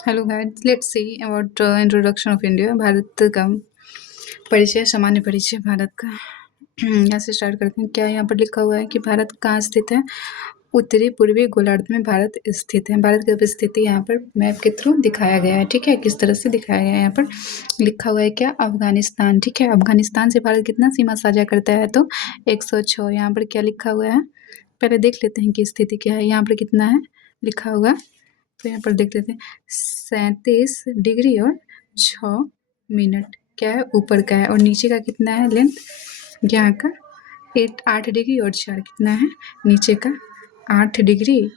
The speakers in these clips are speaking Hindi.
Hello guys, let's see about introduction of India. Bharat का परिचय, सामान्य परिचय भारत का। यहाँ से स्टार्ट करते हैं। क्या यहाँ पर लिखा हुआ है कि भारत कहाँ स्थित है? उत्तरी पूर्वी गोलार्ध में भारत स्थित है। भारत की स्थिति यहाँ पर मैप के थ्रू दिखाया गया है। ठीक है, किस तरह से दिखाया गया है? यहाँ पर लिखा हुआ है क्या? अफगानिस्तान। ठीक है, अफगानिस्तान से भारत कितना सीमा साझा करता है? तो 106। यहाँ पर क्या लिखा हुआ है? पहले देख लेते हैं कि स्थिति क्या है। यहाँ पर कितना है लिखा हुआ, तो यहाँ पर देख लेते हैं। 37 डिग्री और 6 मिनट क्या है? ऊपर का है। और नीचे का कितना है लेंथ यहाँ का? 8 डिग्री और 4 कितना है नीचे का? 8 डिग्री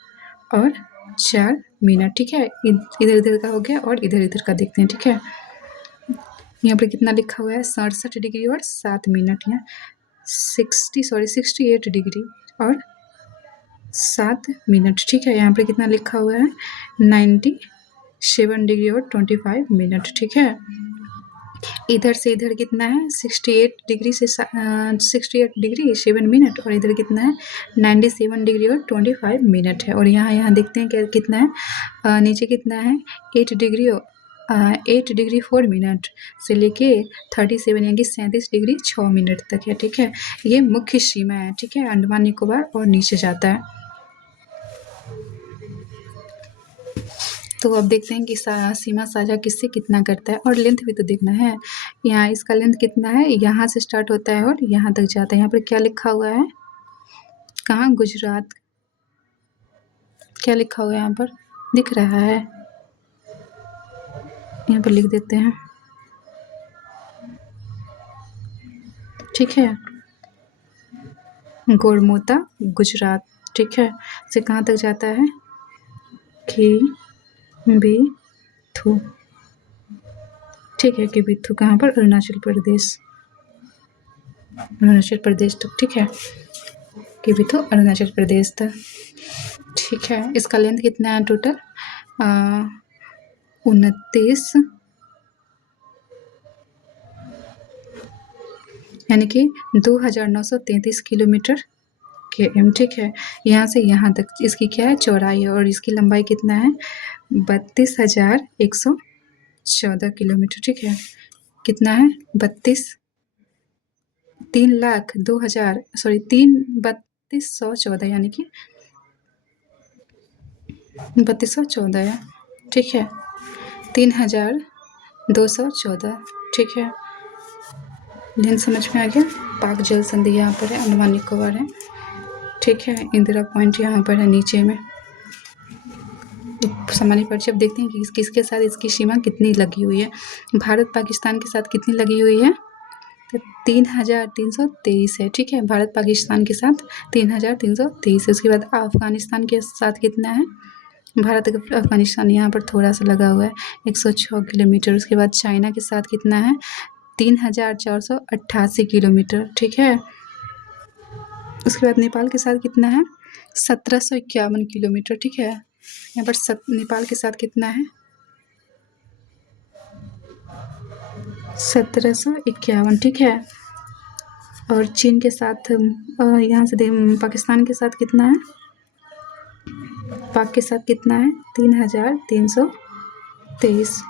और 4 मिनट। ठीक है, इधर इधर का हो गया और इधर इधर का देखते हैं। ठीक है, यहाँ पर कितना लिखा हुआ है? 67 डिग्री और 7 मिनट। यहाँ 68 डिग्री और 7 मिनट। ठीक है, यहाँ पे कितना लिखा हुआ है? 97 डिग्री और 25 मिनट। ठीक है, इधर से इधर कितना है? 68 डिग्री से 68 डिग्री 7 मिनट, और इधर कितना है? 97 डिग्री और 25 मिनट है। और यहाँ देखते हैं क्या कितना है? नीचे कितना है? 8 डिग्री 4 मिनट से लेके 37 यानी कि 37 डिग्री 6 मिनट तक है। ठीक है, ये मुख्य सीमा है। ठीक है, अंडमान निकोबार और नीचे जाता है। तो अब देखते हैं कि सीमा साझा किससे कितना करता है, और लेंथ भी तो देखना है। यहाँ इसका लेंथ कितना है? यहाँ से स्टार्ट होता है और यहाँ तक जाता है। यहाँ पर क्या लिखा हुआ है? कहाँ? गुजरात। क्या लिखा हुआ है यहाँ पर? दिख रहा है? यहाँ पर लिख देते हैं। ठीक है, गोरमोता गुजरात। ठीक है, से कहाँ तक जाता है? किबिथु। ठीक है, किबिथु कहाँ पर? अरुणाचल प्रदेश। अरुणाचल प्रदेश तक। ठीक है, किबिथु अरुणाचल प्रदेश तक। ठीक है, इसका लेंथ कितना है टोटल? 29 यानी कि 2933 किलोमीटर के एम। ठीक है, यहाँ से यहाँ तक इसकी क्या है? चौड़ाई है। और इसकी लंबाई कितना है? 32,114 किलोमीटर। ठीक है, कितना है? 32,14 यानी कि 3214 है। ठीक है, 3,214। ठीक है, लेंथ समझ में आ गया? पाक जल संधि यहाँ पर है, अंडमान निकोबार है। ठीक है, इंदिरा पॉइंट यहाँ पर है नीचे में। सामान्य परिचय। अब देखते हैं कि किसके साथ इसकी सीमा कितनी लगी हुई है। भारत पाकिस्तान के साथ कितनी लगी हुई है? तो 3,323 है। ठीक है, भारत पाकिस्तान के साथ 3,323 है। उसके बाद अफगानिस्तान के साथ कितना है? भारत अफगानिस्तान यहाँ पर थोड़ा सा लगा हुआ है, 106 किलोमीटर। उसके बाद चाइना के साथ कितना है? 3,488 किलोमीटर। ठीक है, उसके बाद नेपाल के साथ कितना है? 1,751 किलोमीटर। ठीक है, यहाँ पर नेपाल के साथ कितना है? 1,751। ठीक है, और चीन के साथ यहाँ से पाकिस्तान के साथ कितना है? पाक के साथ कितना है? 3,323।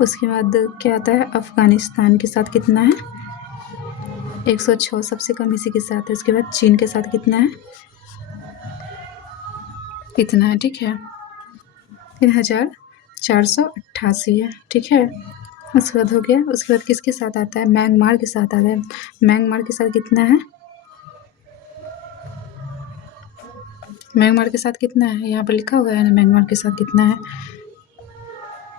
उसके बाद क्या आता है? अफगानिस्तान के साथ कितना है? 106 सबसे कम इसी के साथ है। उसके बाद चीन के साथ कितना है? इतना है। ठीक है, 3,488 है। ठीक है, उसके बाद हो गया। उसके बाद किसके साथ आता है? म्यांमार के साथ आता है। म्यांमार के साथ कितना है? म्यांमार के साथ कितना है? यहाँ पर लिखा हुआ है ना, म्यांमार के साथ कितना है?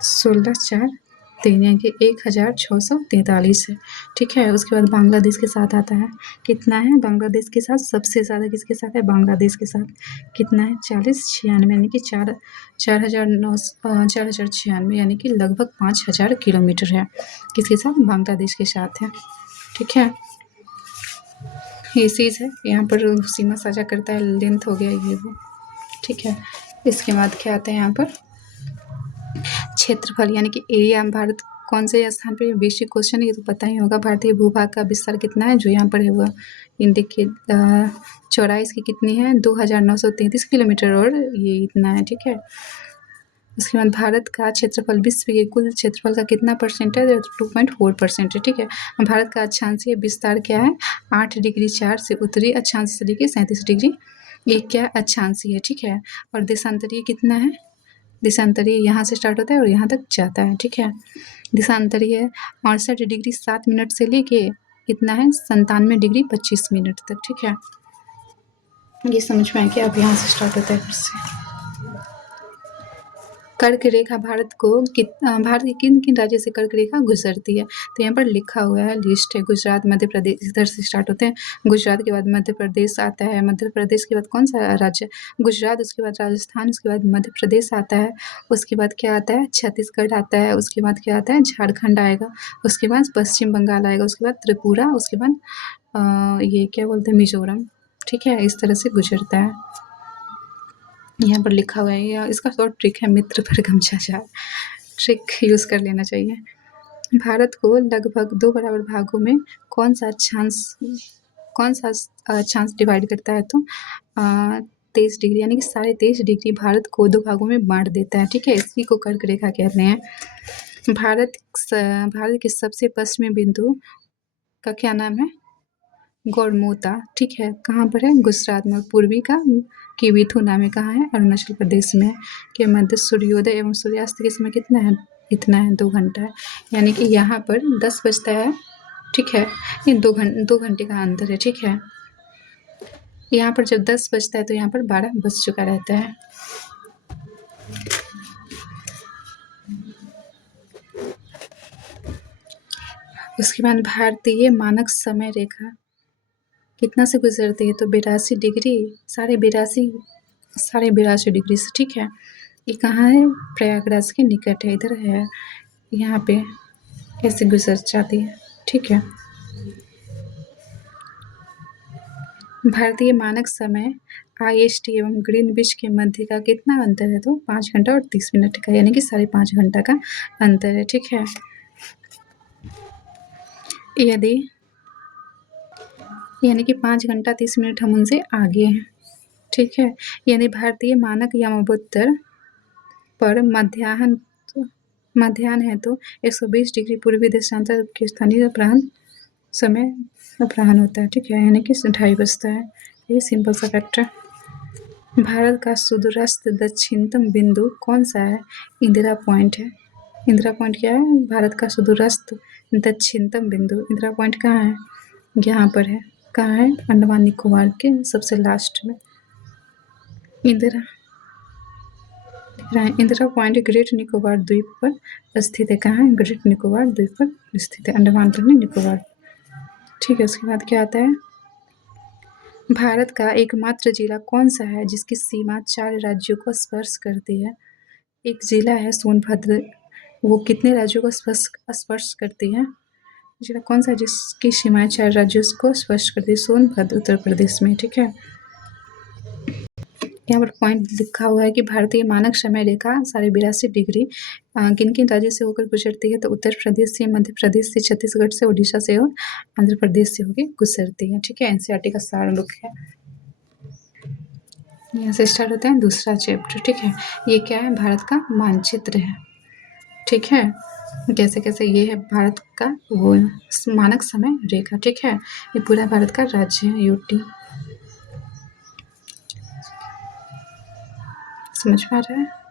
16,4,3 यानी कि 1,643 है। ठीक है, उसके बाद बांग्लादेश के साथ आता है। कितना है बांग्लादेश के साथ? सबसे ज़्यादा किसके साथ है? बांग्लादेश के साथ कितना है? 40,96 यानी कि 4,096 यानी कि लगभग 5,000 किलोमीटर है। किसके साथ? बांग्लादेश के साथ है। ठीक है, ये चीज़ है। यहाँ पर सीमा साझा करता है, लेंथ हो गया ये वो। ठीक है, इसके बाद क्या आता है यहाँ पर? क्षेत्रफल यानी कि एरिया। भारत कौन से स्थान पर? बेसिक क्वेश्चन, ये तो पता ही होगा। भारतीय भूभाग का विस्तार कितना है? जो यहाँ पर है वो इन देखिए, चौड़ाई इसकी कितनी है? 2,933 किलोमीटर, और ये इतना है। ठीक है, उसके बाद भारत का क्षेत्रफल विश्व के कुल क्षेत्रफल का कितना परसेंट है? 2.4% है, ठीक है। भारत का अक्षांशीय विस्तार क्या है? 8 डिग्री 4 से उत्तरी अक्षांश से लेके 37 डिग्री, ये क्या अक्षांशीय है, ठीक है। और देशांतरीय कितना है? देशांतरीय यहाँ से स्टार्ट होता है और यहाँ तक जाता है, ठीक है। देशांतरीय 68 डिग्री 7 मिनट से लेके कितना है? 97 डिग्री 25 मिनट तक, ठीक है। ये समझ में आया कि अब यहाँ से स्टार्ट होता है फिर से। कर्क रेखा भारत की किन किन राज्यों से कर्क रेखा गुजरती है? तो यहाँ पर लिखा हुआ है, लिस्ट है। गुजरात, मध्य प्रदेश, इधर से स्टार्ट होते हैं। गुजरात के बाद मध्य प्रदेश आता है। मध्य प्रदेश के बाद कौन सा राज्य? गुजरात, उसके बाद राजस्थान, उसके बाद मध्य प्रदेश आता है। उसके बाद क्या आता है? छत्तीसगढ़ आता है। उसके बाद क्या आता है? झारखंड आएगा। उसके बाद पश्चिम बंगाल आएगा। उसके बाद त्रिपुरा, उसके बाद ये क्या बोलते हैं, मिजोरम, ठीक है। इस तरह से गुजरता है। यहाँ पर लिखा हुआ है, या इसका शॉर्ट ट्रिक है, मित्र पर गमछा चार, ट्रिक यूज़ कर लेना चाहिए। भारत को लगभग 2 बराबर भागों में कौन सा अक्षांश डिवाइड करता है? तो 23 डिग्री, यानी कि 23.5 डिग्री भारत को 2 भागों में बांट देता है, ठीक है। इसी को कर्क रेखा कहते हैं। भारत के सबसे पश्चिमी बिंदु का क्या नाम है? गौरमोता, ठीक है। कहाँ पर है? गुजरात में। पूर्वी का किविथु नाम है, कहाँ है? अरुणाचल प्रदेश में। के मध्य सूर्योदय एवं सूर्यास्त के समय कितना है? इतना है, 2 घंटा है। यानी कि यहाँ पर 10 बजता है, ठीक है। ये 2 घंटे का अंतर है, ठीक है। यहाँ पर जब 10 बजता है तो यहाँ पर 12 बज चुका रहता है। उसके बाद भारतीय मानक समय रेखा कितना से गुजरती है? तो 82 डिग्री, 82.5 डिग्री से, ठीक है। ये कहाँ है? प्रयागराज के निकट है, इधर है। यहाँ पे ऐसे गुजर जाती है, ठीक है। भारतीय मानक समय IST एवं ग्रीनविच के मध्य का कितना अंतर है? तो 5 घंटा और 30 मिनट का, यानी कि 5.5 घंटा का अंतर है, ठीक है। यानी कि 5 घंटा 30 मिनट हम उनसे आगे हैं, ठीक है। यानी भारतीय मानक यामोत्तर पर मध्याह्न है तो 120 डिग्री पूर्वी देशांतर के स्थानीय अपराह्न समय अपराह्न होता है, ठीक है। यानी कि 2:30 बजता है। ये सिंपल सा फैक्ट है। भारत का सुदूरस्थ दक्षिणतम बिंदु कौन सा है? इंदिरा पॉइंट है। इंदिरा पॉइंट क्या है? भारत का सुदूरस्थ दक्षिणतम बिंदु। इंदिरा पॉइंट कहाँ है? यहाँ पर है। कहाँ है? अंडमान निकोबार के सबसे लास्ट में इंदिरा पॉइंट ग्रेट निकोबार द्वीप पर स्थित है। कहाँ है? ग्रेट निकोबार द्वीप पर स्थित है, अंडमान पर नहीं, निकोबार, ठीक है। उसके बाद क्या आता है? भारत का एकमात्र जिला कौन सा है जिसकी सीमा 4 राज्यों को स्पर्श करती है? एक जिला है सोनभद्र, वो कितने राज्यों को स्पर्श करती है? जिला कौन सा है जिसकी सीमाएं 4 राज्यों को स्पर्श करती है? सोनभद्र, उत्तर प्रदेश में, ठीक है। यहाँ पर पॉइंट लिखा हुआ है कि भारतीय मानक समय रेखा 82.5 डिग्री किन किन राज्यों से होकर गुजरती है? तो उत्तर प्रदेश से, मध्य प्रदेश से, छत्तीसगढ़ से, उड़ीसा से और आंध्र प्रदेश से होकर गुजरती है, ठीक है। NCERT का सार बुक है। यहाँ से स्टार्ट होता है दूसरा चैप्टर, ठीक है। ये क्या है? भारत का मानचित्र है, ठीक है। कैसे कैसे ये है भारत का वो मानक समय रेखा, ठीक है। ये पूरा भारत का राज्य है, यूटी। समझ में आ रहा है?